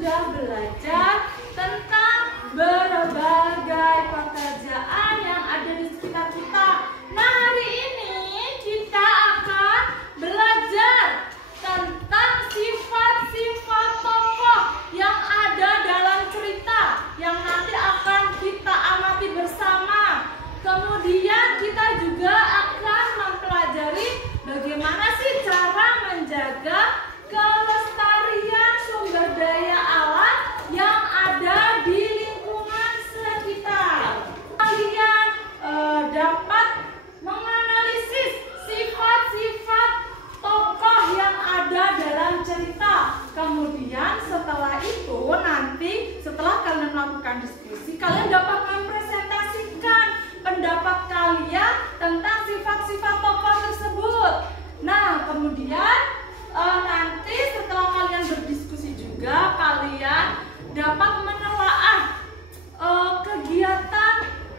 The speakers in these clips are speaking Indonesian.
sudah belajar tentang berbagai pekerjaan yang ada di sekitar kita. Nah, hari ini kita akan belajar tentang sifat-sifat tokoh yang ada dalam cerita yang nanti akan kita amati bersama. Kemudian kita juga akan mempelajari bagaimana sih cara menjaga kelestarian sumber daya alam yang ada di lingkungan sekitar. Kalian dapat menganalisis sifat-sifat tokoh yang ada dalam cerita. Kemudian setelah itu nanti setelah kalian melakukan diskusi, kalian dapat mempresentasikan pendapat kalian tentang sifat-sifat tokoh tersebut. Nah, kemudian nanti setelah kalian berdiskusi juga, kalian dapat menelaah kegiatan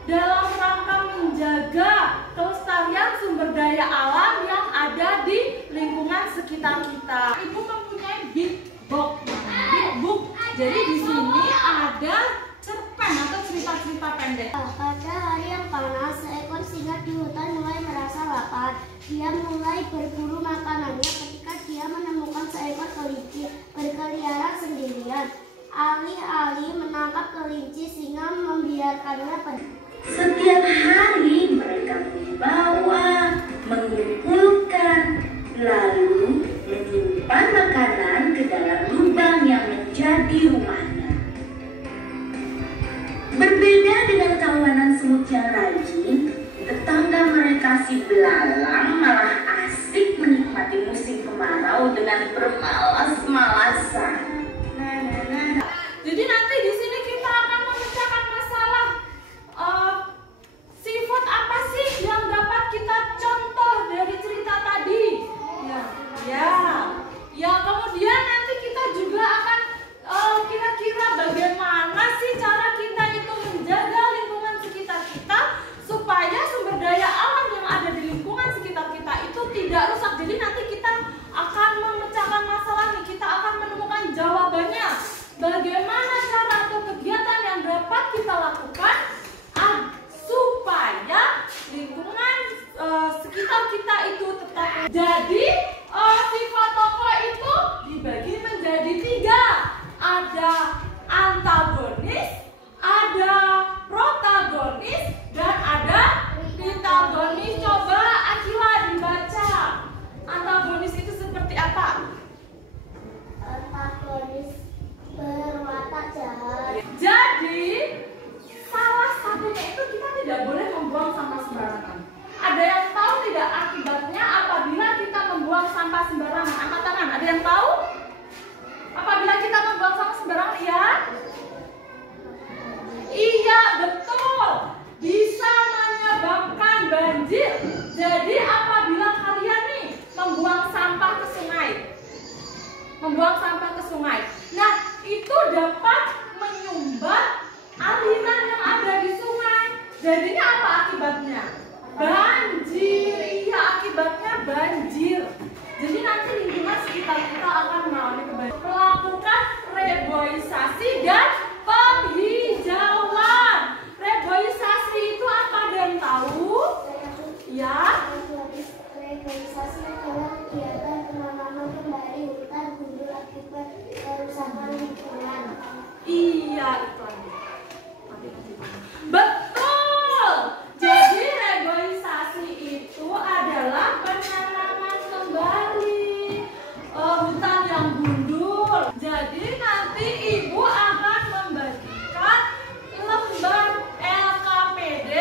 dalam rangka menjaga kelestarian sumber daya alam yang ada di lingkungan sekitar kita. Ibu mempunyai big book. Jadi di sini ada cerpen atau cerita-cerita pendek. Pada hari yang panas, seekor singa di hutan mulai merasa lapar. Dia mulai berburu makanannya ketika dia menemukan seekor kelinci berkeliaran sendirian. Alih-alih menangkap kelinci, singa membiarkannya pergi. Setiap hari mereka membawa, mengumpulkan, lalu menyimpan makanan ke dalam lubang yang menjadi rumahnya. Berbeda dengan kawanan semut yang rajin, tetangga mereka si belalang malah asik menikmati musim kemarau dengan bermalas-malasan. Jadi nanti di sini kita akan memecahkan masalah sifat apa sih yang dapat kita contoh dari cerita tadi. Ya. Kemudian nanti kita juga akan kira-kira bagaimana sih cara kita itu menjaga lingkungan sekitar kita supaya sumber daya alam yang ada di lingkungan sekitar kita itu tidak rusak. Jadi nanti kita akan memecahkan masalah nih, kita akan menemukan jawabannya. Bagaimana cara atau kegiatan yang dapat kita lakukan supaya lingkungan sekitar kita itu tetap. Jadi sifat tokoh itu dibagi menjadi 3. Ada antagonis, ada protagonis, dan ada antagonis. Coba Akila dibaca. Antagonis itu seperti apa? Antagonis berwatak jahat. Jadi salah satunya itu kita tidak boleh membuang sampah sembarangan. Ada yang tahu tidak akibatnya apabila kita membuang sampah sembarangan? Angkat tangan. Ada yang tahu? Apabila kita membuang sampah sembarangan, ya? Iya, betul. Bisa menyebabkan banjir. Jadi apabila kalian nih membuang sampah ke sungai, nah itu dapat menyumbat aliran yang ada di sungai. Jadinya apa akibatnya? Banjir. Iya, akibatnya banjir. Jadi nanti lingkungan sekitar kita akan mengalami kebanjiran. Melakukan reboisasi dan penghijauan. Reboisasi itu apa, ada yang tahu? Ya. Reboisasi adalah kegiatan penanaman kembali hutan gundul akibat kerusakan lingkungan. Iya, itu lagi. Betul. Jadi reboisasi itu adalah penanaman kembali hutan yang gundul. Jadi nanti ibu akan membagikan lembar LKPD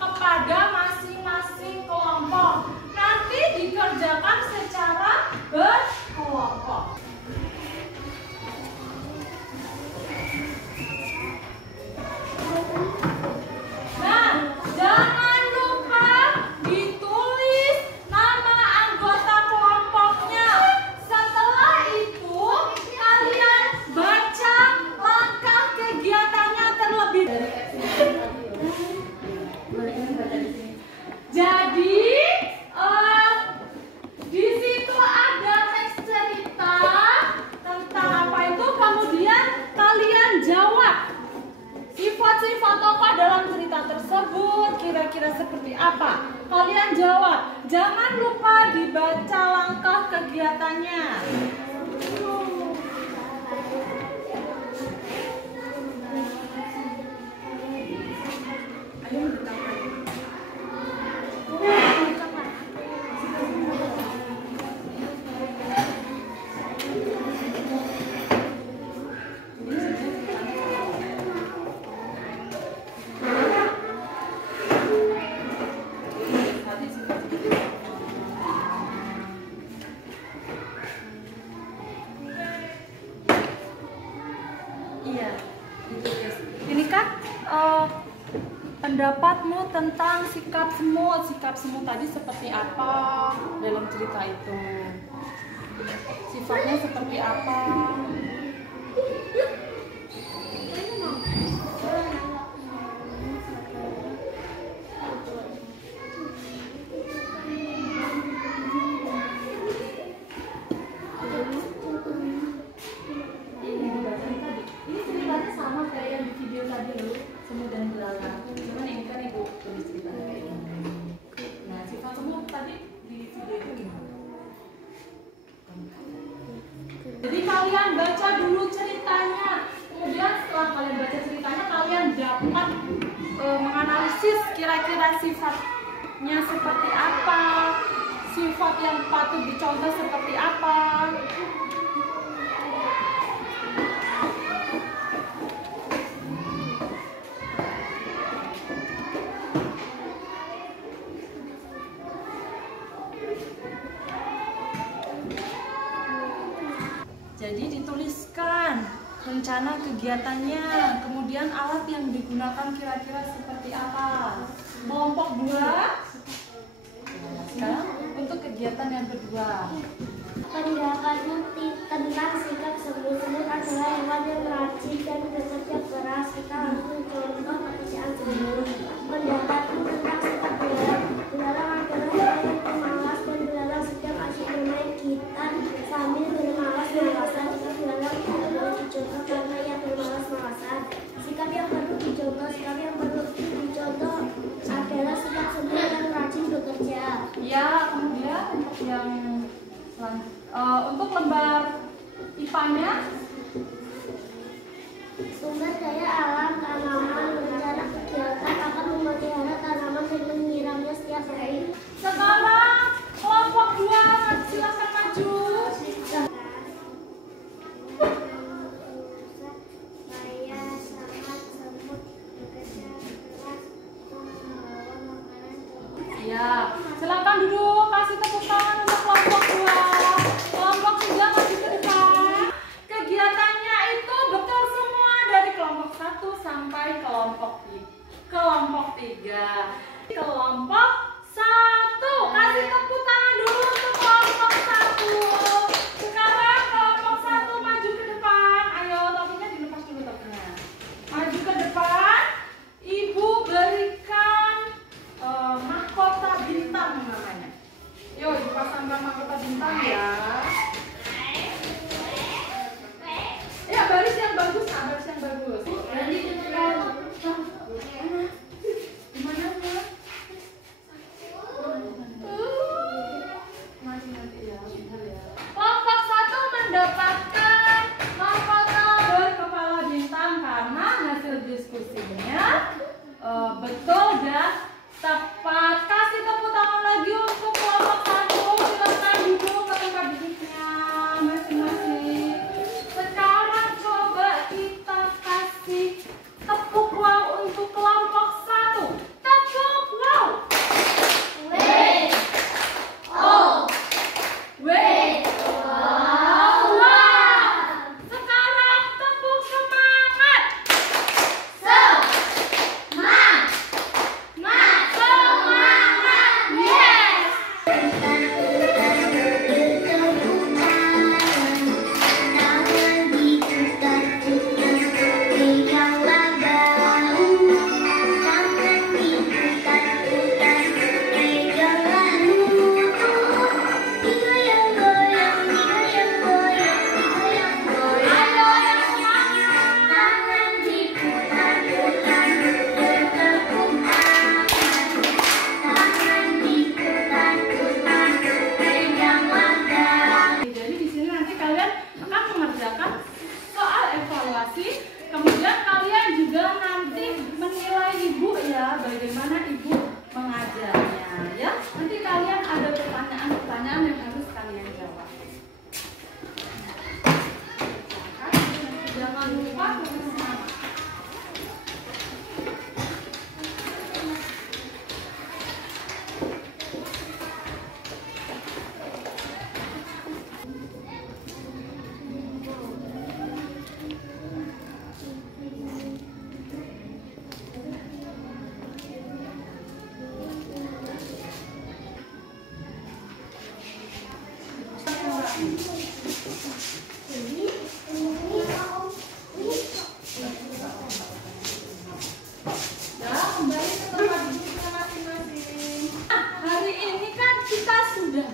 kepada masing-masing kelompok. Nanti dikerjakan secara berkelompok. dalam cerita tersebut kira-kira seperti apa? Kalian jawab. Jangan lupa dibaca langkah kegiatannya. Ayo mendekat lagi. Iya, gitu guys. Ini kan pendapatmu tentang sikap semut. Sikap semut tadi seperti apa dalam cerita itu? Sifatnya seperti apa? Ini ceritanya sama kayak yang di video tadi loh, semut dan belalang. Cuman ini kan ibu tulis ceritanya kayak gini. Nah, sifat semut tadi di video itu gimana? Jadi kalian baca dulu ceritanya. Kemudian setelah kalian baca ceritanya, kalian dapat menganalisis kira-kira sifatnya seperti apa, sifat yang patut dicontoh seperti apa. Jadi dituliskan rencana kegiatannya, kemudian alat yang digunakan kira-kira seperti apa. Kelompok 2. Nah, sekarang untuk kegiatan yang kedua. Pendapatmu tentang sikap semut-semut adalah hewan yang rajin dan bekerja keras. Kita harus mencontoh pekerjaan semut. Pendapatmu tentang sikap belalang. Belalang adalah hewan yang pemalas dan belalang sedang asyik bermain gitar sambil bermalas-malasan. Jika belalang tidak boleh dicontoh karena ia bermalas-malasan. Sikap yang perlu dicontoh adalah sikap semut yang rajin bekerja. Ya, kemudian untuk lembar IPA-nya, Sumber daya alam tanaman. Rencana kegiatan akan memelihara tanaman dan menyiramnya setiap hari. sekarang kelompok 2 silakan maju. Supaya sangat semut bekerja keras untuk membawa makanan. Ya, silakan duduk, kasih tepuk tangan untuk kelompok 2. Kelompok 3 maju ke depan. Kegiatannya itu betul semua dari kelompok 1 sampai kelompok 3. Kelompok 1, kasih tepuk tangan dulu untuk kelompok 1. Sekarang kelompok 1 maju ke depan. Ayo, topinya dilepas dulu topinya. Maju ke depan. Ibu berikan mahkota bintang namanya. Yuk, dipasangkan mahkota bintang ya. Ya, baris yang bagus, baris yang bagus. Gimana, Mbak? evaluasi. Kemudian kalian juga nanti menilai ibu ya, bagaimana ibu mengajarnya ya. Nanti kalian ada pertanyaan-pertanyaan yang harus kalian jawab. Jangan lupa tulis nama.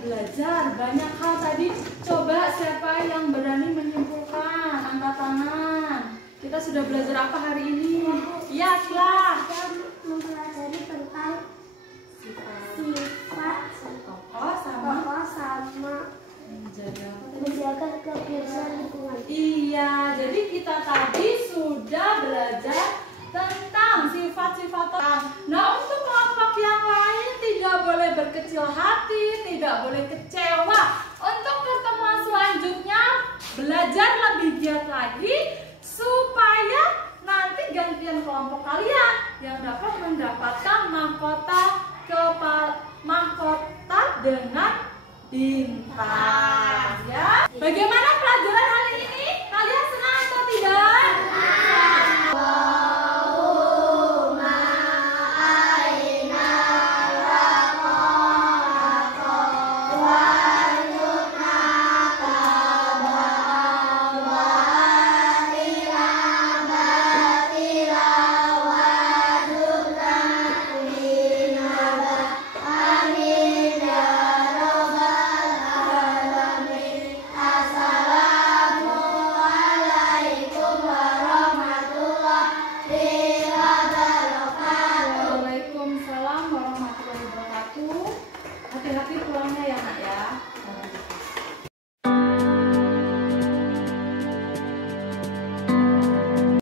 Belajar banyak hal tadi. Coba siapa yang berani menyimpulkan? Angkat tangan. Kita sudah belajar apa hari ini? Ya, Sila. Kita mempelajari tentang sifat Tokoh sama menjaga kebersihan lingkungan. Iya, jadi kita tadi sudah belajar tentang sifat-sifat orang. Nah, untuk kelompok yang lain tidak boleh berkecil hati, tidak boleh kecewa. Untuk pertemuan selanjutnya belajar lebih giat lagi supaya nanti gantian kelompok kalian yang dapat mendapatkan mahkota dengan bintang.